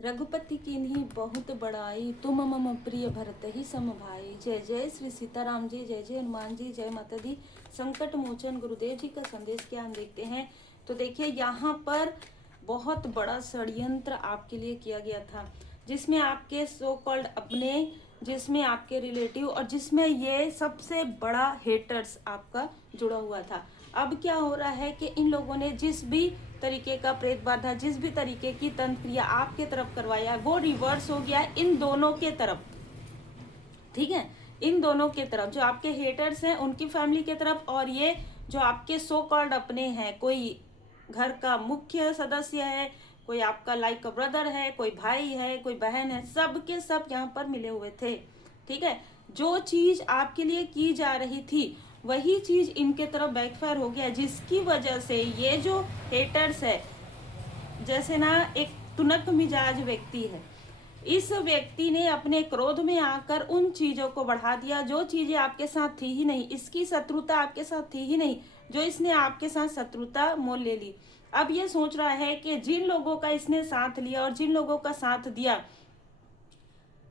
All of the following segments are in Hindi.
रघुपति कीन्ही बहुत बड़ाई, तुम मम प्रिय भरत ही सम भाई। जय जय श्री सीताराम जी, जय जय हनुमान जी, जय माता दी। संकट मोचन गुरुदेव जी का संदेश क्या हम देखते हैं। तो देखिए यहाँ पर बहुत बड़ा षड्यंत्र आपके लिए किया गया था, जिसमें आपके सो कॉल्ड अपने, जिसमें आपके रिलेटिव और जिसमें ये सबसे बड़ा हेटर्स आपका जुड़ा हुआ था। अब क्या हो रहा है कि इन लोगों ने जिस भी तरीके का प्रेत बाधा, जिस भी तरीके की तंत्र क्रिया आपके तरफ करवाया है, वो रिवर्स हो गया है इन दोनों के तरफ। ठीक है, इन दोनों के तरफ, जो आपके हेटर्स हैं उनकी फैमिली के तरफ, और ये जो आपके सो कॉल्ड अपने हैं, कोई घर का मुख्य सदस्य है, कोई आपका लाइक ब्रदर है, कोई भाई है, कोई बहन है, सब के सब यहाँ पर मिले हुए थे। ठीक है, जो चीज आपके लिए की जा रही थी वही चीज इनके तरफ बैकफायर हो गया, जिसकी वजह से ये जो हेटर्स है, जैसे ना एक तुनक मिजाज व्यक्ति है, इस व्यक्ति ने अपने क्रोध में आकर उन चीजों को बढ़ा दिया जो चीजें आपके साथ थी ही नहीं। इसकी शत्रुता आपके साथ थी ही नहीं, जो इसने आपके साथ शत्रुता मोल ले ली। अब ये सोच रहा है कि जिन लोगों का इसने साथ लिया और जिन लोगों का साथ दिया,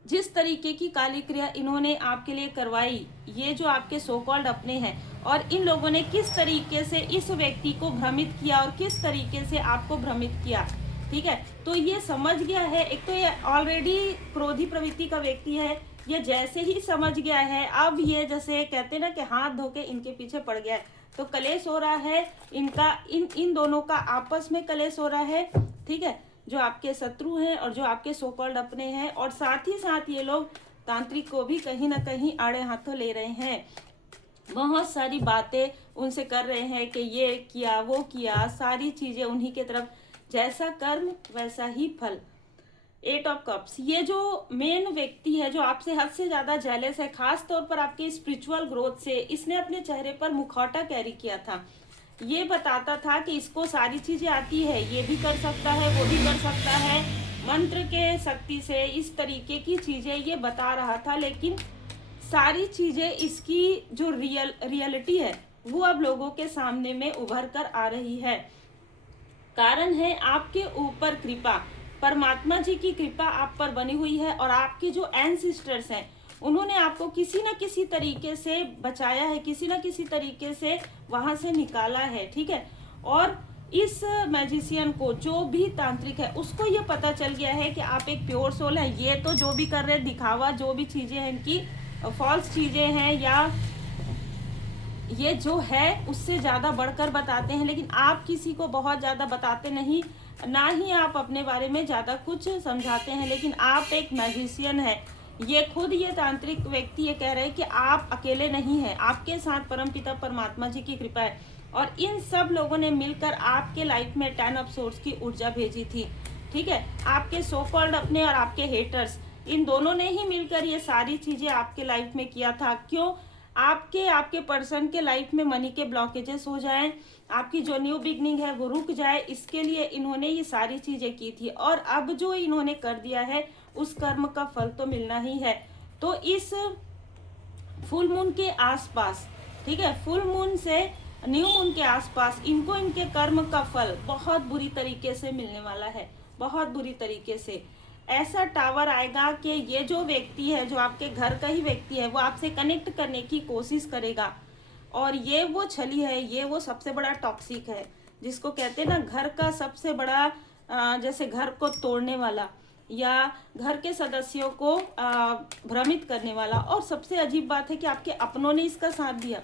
जिस तरीके की काली क्रिया इन्होंने आपके लिए करवाई, ये जो आपके सो कॉल्ड अपने हैं, और इन लोगों ने किस तरीके से इस व्यक्ति को भ्रमित किया और किस तरीके से आपको भ्रमित किया। ठीक है, तो ये समझ गया है। एक तो ये ऑलरेडी क्रोधी प्रवृत्ति का व्यक्ति है, ये जैसे ही समझ गया है, अब ये जैसे कहते हैं ना कि हाथ धो के इनके पीछे पड़ गया है, तो कलेश हो रहा है इनका, इन दोनों का आपस में कलेश हो रहा है। ठीक है, जो आपके शत्रु हैं और जो आपके सो कॉल्ड अपने हैं, और साथ ही साथ ये लोग तांत्रिक को भी कहीं ना कहीं आड़े हाथों ले रहे हैं। बहुत सारी बातें उनसे कर रहे हैं कि ये किया वो किया, सारी चीजें उन्हीं के तरफ, जैसा कर्म वैसा ही फल। 8 ऑफ कप्स, ये जो मेन व्यक्ति है जो आपसे हद से ज्यादा जेलस है, खास तौर पर आपके स्पिरिचुअल ग्रोथ से, इसने अपने चेहरे पर मुखौटा कैरी किया था। ये बताता था कि इसको सारी चीजें आती है, ये भी कर सकता है वो भी कर सकता है, मंत्र के शक्ति से इस तरीके की चीजें ये बता रहा था। लेकिन सारी चीजें, इसकी जो रियलिटी है वो अब लोगों के सामने में उभर कर आ रही है। कारण है आपके ऊपर कृपा, परमात्मा जी की कृपा आप पर बनी हुई है, और आपके जो एंसिस्टर्स हैं उन्होंने आपको किसी न किसी तरीके से बचाया है, किसी न किसी तरीके से वहां से निकाला है। ठीक है, और इस मैजिशियन को, जो भी तांत्रिक है, उसको ये पता चल गया है कि आप एक प्योर सोल है। ये तो जो भी कर रहे हैं दिखावा, जो भी चीजें हैं इनकी फॉल्स चीजें हैं, या ये जो है उससे ज्यादा बढ़कर बताते हैं, लेकिन आप किसी को बहुत ज्यादा बताते नहीं, ना ही आप अपने बारे में ज्यादा कुछ समझाते हैं। लेकिन आप एक मैजिशियन है, ये खुद ये तांत्रिक व्यक्ति ये कह रहे हैं कि आप अकेले नहीं हैं, आपके साथ परमपिता परमात्मा जी की कृपा है, और इन सब लोगों ने मिलकर आपके लाइफ में 10 ऑफ सोर्स की ऊर्जा भेजी थी। ठीक है, आपके सो कॉल्ड अपने और आपके हेटर्स, इन दोनों ने ही मिलकर ये सारी चीजें आपके लाइफ में किया था। क्यों? आपके पर्सन के लाइफ में मनी के ब्लॉकेजेस हो जाएं, आपकी जो न्यू बिगनिंग है वो रुक जाए, इसके लिए इन्होंने ये सारी चीजें की थी। और अब जो इन्होंने कर दिया है उस कर्म का फल तो मिलना ही है। तो इस फुल मून के आसपास, ठीक है, फुल मून से न्यू मून के आसपास इनको इनके कर्म का फल बहुत बुरी तरीके से मिलने वाला है, बहुत बुरी तरीके से। ऐसा टावर आएगा कि ये जो व्यक्ति है, जो आपके घर का ही व्यक्ति है, वो आपसे कनेक्ट करने की कोशिश करेगा, और ये वो छली है, ये वो सबसे बड़ा टॉक्सिक है, जिसको कहते हैं ना घर का सबसे बड़ा, जैसे घर को तोड़ने वाला या घर के सदस्यों को भ्रमित करने वाला। और सबसे अजीब बात है कि आपके अपनों ने इसका साथ दिया।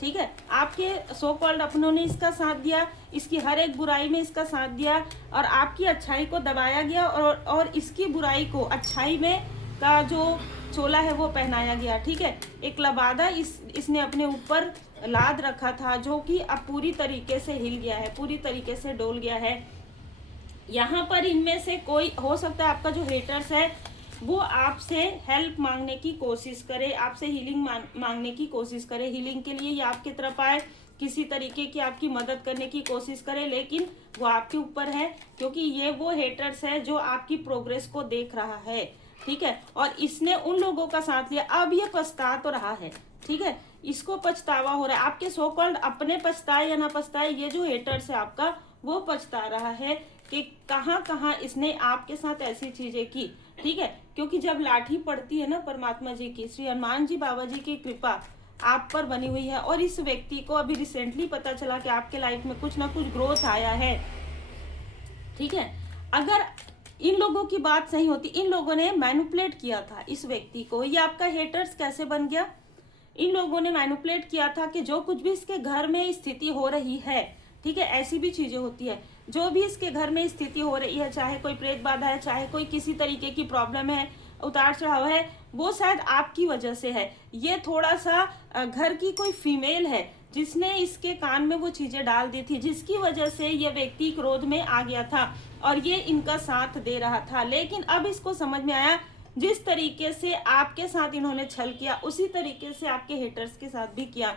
ठीक है, आपके सो कॉल्ड अपनों ने इसका साथ दिया, इसकी हर एक बुराई में इसका साथ दिया, और आपकी अच्छाई को दबाया गया, और इसकी बुराई को अच्छाई में का जो चोला है वो पहनाया गया। ठीक है, एक लबादा इसने अपने ऊपर लाद रखा था, जो कि अब पूरी तरीके से हिल गया है, पूरी तरीके से डोल गया है। यहाँ पर इनमें से कोई हो सकता है, आपका जो हेटर्स है वो आपसे हेल्प मांगने की कोशिश करे, आपसे हीलिंग मांगने की कोशिश करे, हीलिंग के लिए ये आपकी तरफ आए, किसी तरीके की आपकी मदद करने की कोशिश करे, लेकिन वो आपके ऊपर है, क्योंकि ये वो हेटर्स है जो आपकी प्रोग्रेस को देख रहा है। ठीक है, और इसने उन लोगों का साथ लिया, अब ये पछता तो रहा है। ठीक है, इसको पछतावा हो रहा है। आपके सो कॉल्ड अपने पछताए या ना पछताए, ये जो हेटर्स है आपका वो पछता रहा है कि कहाँ कहाँ इसने आपके साथ ऐसी चीजें की, ठीक है। क्योंकि जब लाठी पड़ती है ना परमात्मा जी की, श्री हनुमान जी बाबा जी की कृपा आप पर बनी हुई है, और इस व्यक्ति को अभी रिसेंटली पता चला कि आपके लाइफ में कुछ ना कुछ ग्रोथ आया है, ठीक है। अगर इन लोगों की बात सही होती, इन लोगों ने मैनिपुलेट किया था इस व्यक्ति को, ये आपका हेटर्स कैसे बन गया? इन लोगों ने मैनिपुलेट किया था कि जो कुछ भी इसके घर में स्थिति हो रही है, ठीक है, ऐसी भी चीजें होती है, जो भी इसके घर में स्थिति हो रही है, चाहे कोई प्रेत बाधा है, चाहे कोई किसी तरीके की प्रॉब्लम है, उतार चढ़ाव है, वो शायद आपकी वजह से है। ये थोड़ा सा घर की कोई फीमेल है जिसने इसके कान में वो चीजें डाल दी थी, जिसकी वजह से ये व्यक्ति क्रोध में आ गया था और ये इनका साथ दे रहा था। लेकिन अब इसको समझ में आया, जिस तरीके से आपके साथ इन्होंने छल किया उसी तरीके से आपके हेटर्स के साथ भी किया।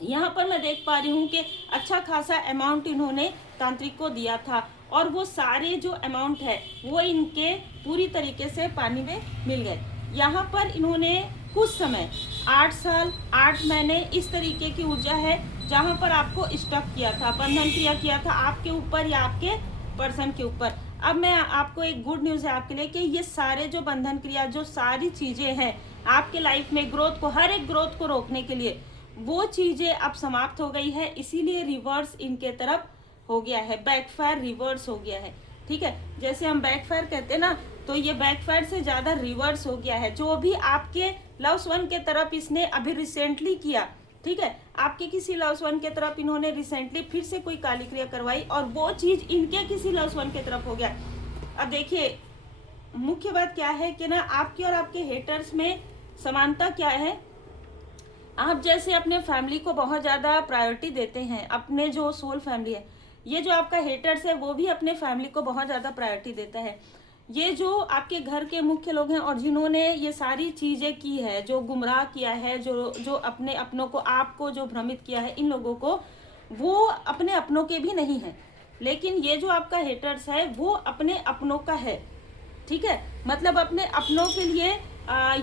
यहाँ पर मैं देख पा रही हूँ कि अच्छा खासा अमाउंट इन्होंने तांत्रिक को दिया था, और वो सारे जो अमाउंट है वो इनके पूरी तरीके से पानी में मिल गए। यहाँ पर इन्होंने कुछ समय 8 साल 8 महीने इस तरीके की ऊर्जा है जहाँ पर आपको स्टक किया था, बंधन क्रिया किया था आपके ऊपर या आपके पर्सन के ऊपर। अब मैं आपको एक गुड न्यूज़ है आपके लिए कि ये सारे जो बंधन क्रिया, जो सारी चीज़ें हैं आपके लाइफ में ग्रोथ को, हर एक ग्रोथ को रोकने के लिए, वो चीज़ें अब समाप्त हो गई है। इसीलिए रिवर्स इनके तरफ हो गया है, बैकफायर रिवर्स हो गया है, ठीक है। जैसे हम बैकफायर कहते हैं ना, तो ये बैकफायर से ज़्यादा रिवर्स हो गया है। जो भी आपके लव्स वन के तरफ इसने अभी रिसेंटली किया, ठीक है, आपके किसी लव्स वन के तरफ इन्होंने रिसेंटली फिर से कोई काली क्रिया करवाई और वो चीज इनके किसी लव्स वन के तरफ हो गया। अब देखिए मुख्य बात क्या है कि ना, आपके और आपके हेटर्स में समानता क्या है। आप जैसे अपने फैमिली को बहुत ज्यादा प्रायोरिटी देते हैं, अपने जो सोल फैमिली है, ये जो आपका हेटर्स है वो भी अपने फैमिली को बहुत ज्यादा प्रायोरिटी देता है। ये जो आपके घर के मुख्य लोग हैं और जिन्होंने ये सारी चीजें की है, जो गुमराह किया है, जो अपने अपनों को, आपको जो भ्रमित किया है, इन लोगों को, वो अपने अपनों के भी नहीं है। लेकिन ये जो आपका हेटर्स है वो अपने अपनों का है, ठीक है। मतलब अपने अपनों के लिए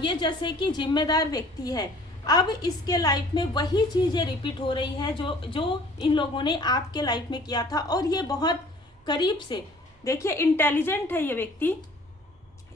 ये जैसे कि जिम्मेदार व्यक्ति है। अब इसके लाइफ में वही चीजें रिपीट हो रही है जो इन लोगों ने आपके लाइफ में किया था, और ये बहुत करीब से, देखिए इंटेलिजेंट है ये व्यक्ति,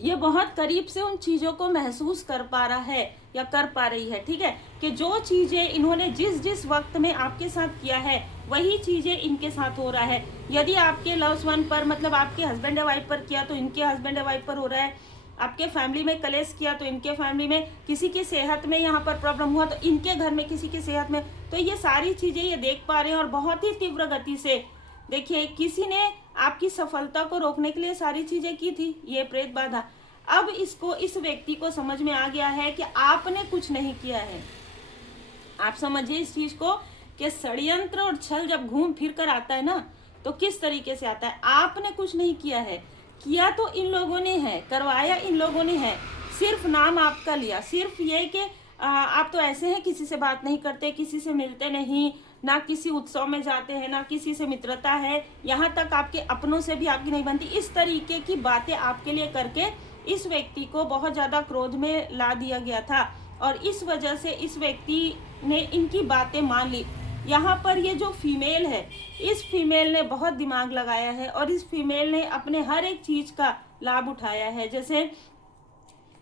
ये बहुत करीब से उन चीजों को महसूस कर पा रहा है या कर पा रही है, ठीक है, कि जो चीजें इन्होंने जिस जिस वक्त में आपके साथ किया है वही चीजें इनके साथ हो रहा है। यदि आपके लव्स वन पर, मतलब आपके हस्बैंड या वाइफ पर किया तो इनके हस्बैंड या वाइफ पर हो रहा है, आपके फैमिली में कलेश किया तो इनके फैमिली में, किसी की सेहत में यहाँ पर प्रॉब्लम हुआ तो इनके घर में किसी की सेहत में, तो ये सारी चीजें ये देख पा रहे हैं और बहुत ही तीव्र गति से। देखिए किसी ने आपकी सफलता को रोकने के लिए सारी चीजें की थी, ये प्रेत बाधा। अब इसको, इस व्यक्ति को समझ में आ गया है कि आपने कुछ नहीं किया है। आप समझिए इस चीज को कि षड्यंत्र और छल जब घूम फिर कर आता है ना, तो किस तरीके से आता है। आपने कुछ नहीं किया है, किया तो इन लोगों ने है, करवाया इन लोगों ने है, सिर्फ नाम आपका लिया। सिर्फ ये कि आप तो ऐसे हैं, किसी से बात नहीं करते, किसी से मिलते नहीं, ना किसी उत्सव में जाते हैं, ना किसी से मित्रता है, यहाँ तक आपके अपनों से भी आपकी नहीं बनती। इस तरीके की बातें आपके लिए करके इस व्यक्ति को बहुत ज़्यादा क्रोध में ला दिया गया था, और इस वजह से इस व्यक्ति ने इनकी बातें मान ली। यहाँ पर ये जो फीमेल है, इस फीमेल ने बहुत दिमाग लगाया है और इस फीमेल ने अपने हर एक चीज़ का लाभ उठाया है। जैसे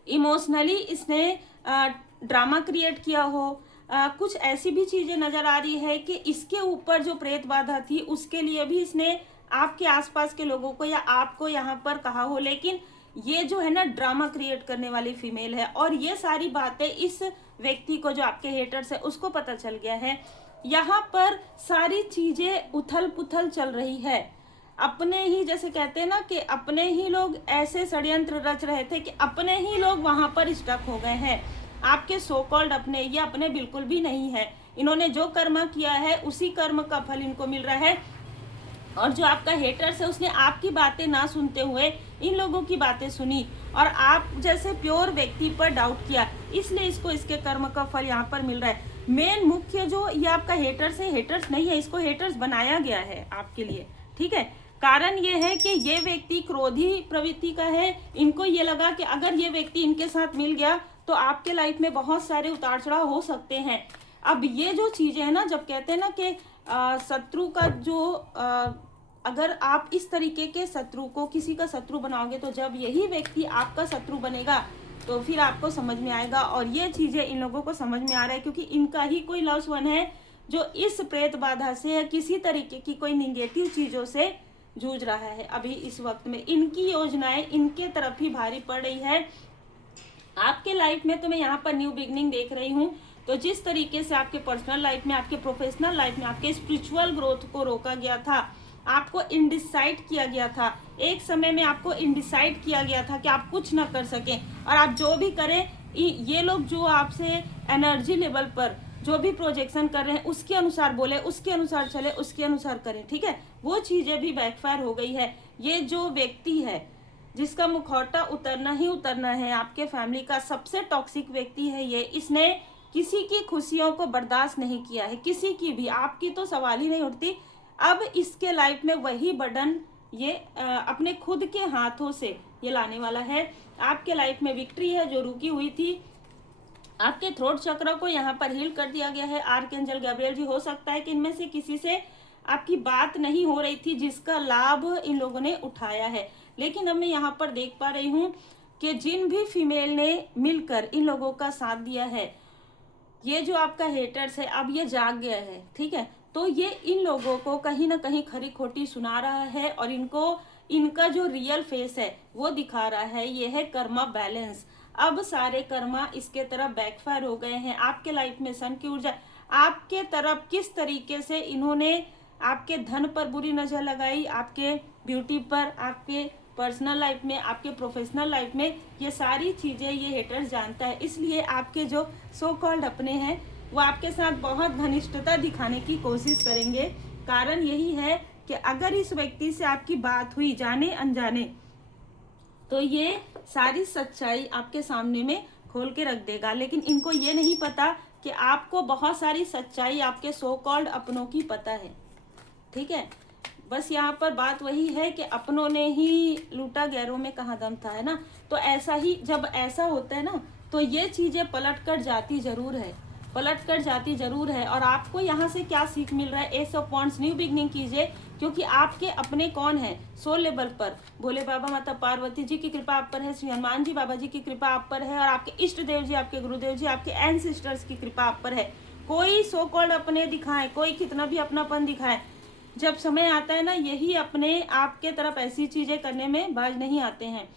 इमोशनली इसने ड्रामा क्रिएट किया हो, कुछ ऐसी भी चीजें नजर आ रही है कि इसके ऊपर जो प्रेत बाधा थी उसके लिए भी इसने आपके आसपास के लोगों को या आपको यहाँ पर कहा हो। लेकिन ये जो है ना, ड्रामा क्रिएट करने वाली फीमेल है, और ये सारी बातें इस व्यक्ति को, जो आपके हेटर्स है, उसको पता चल गया है। यहाँ पर सारी चीजें उथल पुथल चल रही है। अपने ही, जैसे कहते हैं ना कि अपने ही लोग ऐसे षड्यंत्र रच रहे थे कि अपने ही लोग वहां पर स्टक हो गए हैं। आपके सो कॉल्ड अपने, ये अपने बिल्कुल भी नहीं है। इन्होंने जो कर्म किया है उसी कर्म का फल इनको मिल रहा है। और जो आपका हेटर्स है उसने आपकी बातें ना सुनते हुए इन लोगों की बातें सुनी और आप जैसे प्योर व्यक्ति पर डाउट किया, इसलिए इसको इसके कर्म का फल यहाँ पर मिल रहा है। मेन मुख्य जो ये आपका हेटर्स है, हेटर्स नहीं है, इसको हेटर्स बनाया गया है आपके लिए, ठीक है। कारण ये है कि ये व्यक्ति क्रोधी प्रवृत्ति का है। इनको ये लगा कि अगर ये व्यक्ति इनके साथ मिल गया तो आपके लाइफ में बहुत सारे उतार चढ़ाव हो सकते हैं। अब ये जो चीजें है ना, जब कहते हैं ना कि शत्रु का जो अगर आप इस तरीके के शत्रु को किसी का शत्रु बनाओगे तो जब यही व्यक्ति आपका शत्रु बनेगा तो फिर आपको समझ में आएगा। और ये चीजें इन लोगों को समझ में आ रहा है क्योंकि इनका ही कोई लव्ड वन है जो इस प्रेत बाधा से या किसी तरीके की कोई निगेटिव चीजों से जूझ रहा है। अभी इस वक्त में इनकी योजनाएं इनके तरफ ही भारी पड़ रही है। आपके लाइफ में तो मैं यहाँ पर न्यू बिगनिंग देख रही हूँ। तो जिस तरीके से आपके पर्सनल लाइफ में, आपके प्रोफेशनल लाइफ में, आपके स्पिरिचुअल ग्रोथ को रोका गया था, आपको इनडिसाइड किया गया था, एक समय में आपको इनडिसाइड किया गया था कि आप कुछ ना कर सकें और आप जो भी करें, ये लोग जो आपसे एनर्जी लेवल पर जो भी प्रोजेक्शन कर रहे हैं उसके अनुसार बोले, उसके अनुसार चले, उसके अनुसार करें, ठीक है, वो चीजें भी बैकफायर हो गई है। ये जो व्यक्ति है जिसका मुखौटा उतरना ही उतरना है, आपके फैमिली का सबसे टॉक्सिक व्यक्ति है ये। इसने किसी की खुशियों को बर्दाश्त नहीं किया है, किसी की भी, आपकी तो सवाल ही नहीं उठती। अब इसके लाइफ में वही बर्डन ये अपने खुद के हाथों से ये लाने वाला है। आपके लाइफ में विक्ट्री है जो रुकी हुई थी। आपके थ्रोट चक्र को यहाँ पर हील कर दिया गया है। आर्कएंजल गैब्रियल जी, हो सकता है कि इनमें से किसी से आपकी बात नहीं हो रही थी जिसका लाभ इन लोगों ने उठाया है, लेकिन अब मैं यहाँ पर देख पा रही हूँ कि जिन भी फीमेल ने मिलकर इन लोगों का साथ दिया है, ये जो आपका हेटर्स है अब ये जाग गया है, ठीक है, तो ये इन लोगों को कहीं ना कहीं खरी खोटी सुना रहा है और इनको इनका जो रियल फेस है वो दिखा रहा है। ये है कर्मा बैलेंस। अब सारे कर्मा इसके तरफ बैकफायर हो गए हैं। आपके लाइफ में सन की ऊर्जा आपके तरफ किस तरीके से इन्होंने आपके धन पर बुरी नजर लगाई, आपके ब्यूटी पर, आपके पर्सनल लाइफ में, आपके प्रोफेशनल लाइफ में, ये सारी चीजें ये हेटर्स जानता है। इसलिए आपके जो सो कॉल्ड अपने हैं वो आपके साथ बहुत घनिष्ठता दिखाने की कोशिश करेंगे। कारण यही है कि अगर इस व्यक्ति से आपकी बात हुई जाने अनजाने तो ये सारी सच्चाई आपके सामने में खोल के रख देगा। लेकिन इनको ये नहीं पता कि आपको बहुत सारी सच्चाई आपके सो कॉल्ड अपनों की पता है, ठीक है। बस यहाँ पर बात वही है कि अपनों ने ही लूटा गैरों में कहाँ दम था, है ना। तो ऐसा ही जब ऐसा होता है ना तो ये चीजें पलट कर जाती जरूर है, पलट कर जाती जरूर है। और आपको यहाँ से क्या सीख मिल रहा है, S of wands, new beginning कीजिए, क्योंकि आपके अपने कौन है, सोल लेवल पर भोले बाबा, माता पार्वती जी की कृपा आप पर है, श्री हनुमान जी बाबा जी की कृपा आप पर है, और आपके इष्ट देव जी, आपके गुरुदेव जी, आपके एंसेस्टर्स की कृपा आप पर है। कोई सो कॉल्ड अपने दिखाए, कोई कितना भी अपनापन दिखाए, जब समय आता है ना, यही अपने आपके तरफ ऐसी चीजें करने में बाज नहीं आते हैं।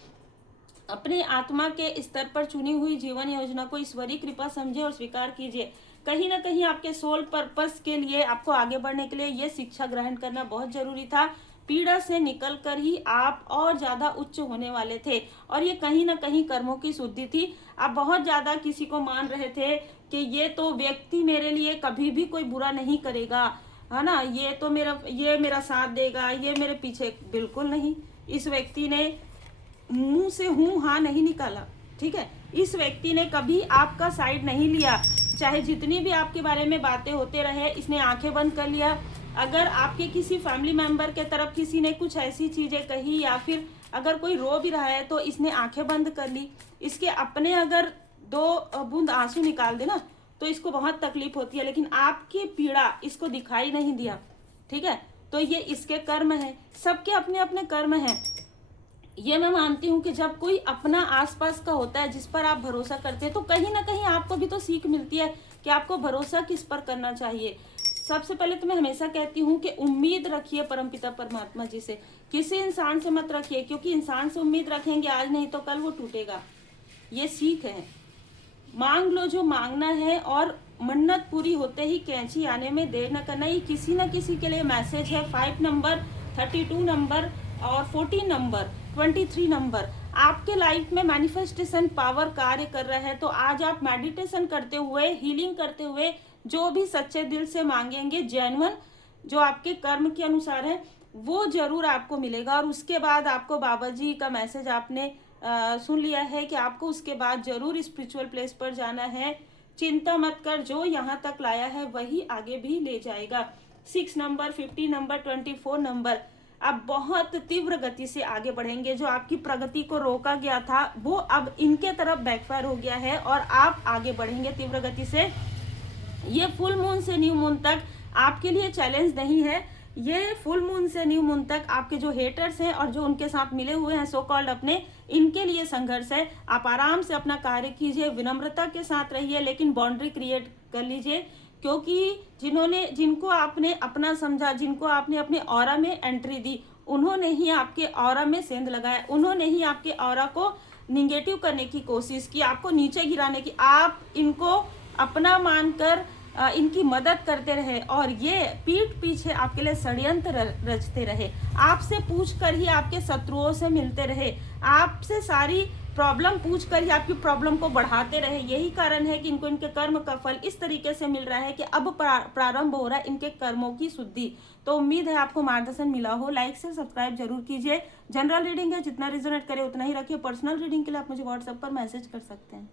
अपने आत्मा के स्तर पर चुनी हुई जीवन योजना को ईश्वरीय कृपा समझे और स्वीकार कीजिए। कहीं ना कहीं आपके सोल पर्पस के लिए, आपको आगे बढ़ने के लिए ये शिक्षा ग्रहण करना बहुत जरूरी था। पीड़ा से निकलकर ही आप और ज्यादा उच्च होने वाले थे, और ये कहीं ना कहीं कर्मों की शुद्धि थी। आप बहुत ज्यादा किसी को मान रहे थे कि ये तो व्यक्ति मेरे लिए कभी भी कोई बुरा नहीं करेगा, है ना, ये तो मेरा साथ देगा, ये मेरे पीछे। बिल्कुल नहीं, इस व्यक्ति ने मुंह से हूं हाँ नहीं निकाला, ठीक है। इस व्यक्ति ने कभी आपका साइड नहीं लिया, चाहे जितनी भी आपके बारे में बातें होते रहे, इसने आंखें बंद कर लिया। अगर आपके किसी फैमिली मेंबर के तरफ किसी ने कुछ ऐसी चीजें कही, या फिर अगर कोई रो भी रहा है तो इसने आंखें बंद कर ली। इसके अपने अगर 2 बूंद आंसू निकाल देना तो इसको बहुत तकलीफ होती है, लेकिन आपकी पीड़ा इसको दिखाई नहीं दिया, ठीक है। तो ये इसके कर्म है, सबके अपने अपने कर्म हैं। ये मैं मानती हूँ कि जब कोई अपना आसपास का होता है जिस पर आप भरोसा करते हैं, तो कहीं ना कहीं आपको भी तो सीख मिलती है कि आपको भरोसा किस पर करना चाहिए। सबसे पहले तो मैं हमेशा कहती हूँ कि उम्मीद रखिए परमपिता परमात्मा जी से, किसी इंसान से मत रखिए, क्योंकि इंसान से उम्मीद रखेंगे आज नहीं तो कल वो टूटेगा। ये सीख है। मांग लो जो मांगना है, और मन्नत पूरी होते ही कैंची आने में देर न करना। ये किसी न किसी के लिए मैसेज है। 5 नंबर, 32 नंबर और 14 नंबर, 23 नंबर आपके लाइफ में मैनिफेस्टेशन पावर कार्य कर रहा है। तो आज आप मेडिटेशन करते हुए, हीलिंग करते हुए जो भी सच्चे दिल से मांगेंगे, जेन्युइन जो आपके कर्म के अनुसार है, वो जरूर आपको मिलेगा। और उसके बाद आपको बाबा जी का मैसेज आपने सुन लिया है कि आपको उसके बाद जरूर स्पिरिचुअल प्लेस पर जाना है। चिंता मत कर, जो यहाँ तक लाया है वही आगे भी ले जाएगा। 6 नंबर, 50 नंबर, 24 नंबर, आप बहुत तीव्र गति से आगे बढ़ेंगे। जो आपकी प्रगति को रोका गया था वो अब इनके तरफ बैकफायर हो गया है, और आप आगे बढ़ेंगे तीव्र गति से। ये फुल मून से न्यू मून तक आपके लिए चैलेंज नहीं है, ये फुल मून से न्यू मून तक आपके जो हेटर्स हैं और जो उनके साथ मिले हुए हैं सो कॉल्ड अपने, इनके लिए संघर्ष है। आप आराम से अपना कार्य कीजिए, विनम्रता के साथ रहिए, लेकिन बाउंड्री क्रिएट कर लीजिए, क्योंकि जिनको आपने अपना समझा, जिनको आपने अपने ऑरा में एंट्री दी, उन्होंने ही आपके ऑरा में सेंध लगाया, उन्होंने ही आपके ऑरा को निगेटिव करने की कोशिश की, आपको नीचे गिराने की। आप इनको अपना मानकर इनकी मदद करते रहे और ये पीठ पीछे आपके लिए षड्यंत्र रचते रहे, आपसे पूछकर ही आपके शत्रुओं से मिलते रहे, आपसे सारी प्रॉब्लम पूछकर ही आपकी प्रॉब्लम को बढ़ाते रहे। यही कारण है कि इनको इनके कर्म का फल इस तरीके से मिल रहा है कि अब प्रारंभ हो रहा है इनके कर्मों की शुद्धि। तो उम्मीद है आपको मार्गदर्शन मिला हो। लाइक से सब्सक्राइब जरूर कीजिए। जनरल रीडिंग है, जितना रिजोनेट करे उतना ही रखिए। पर्सनल रीडिंग के लिए आप मुझे व्हाट्सएप पर मैसेज कर सकते हैं।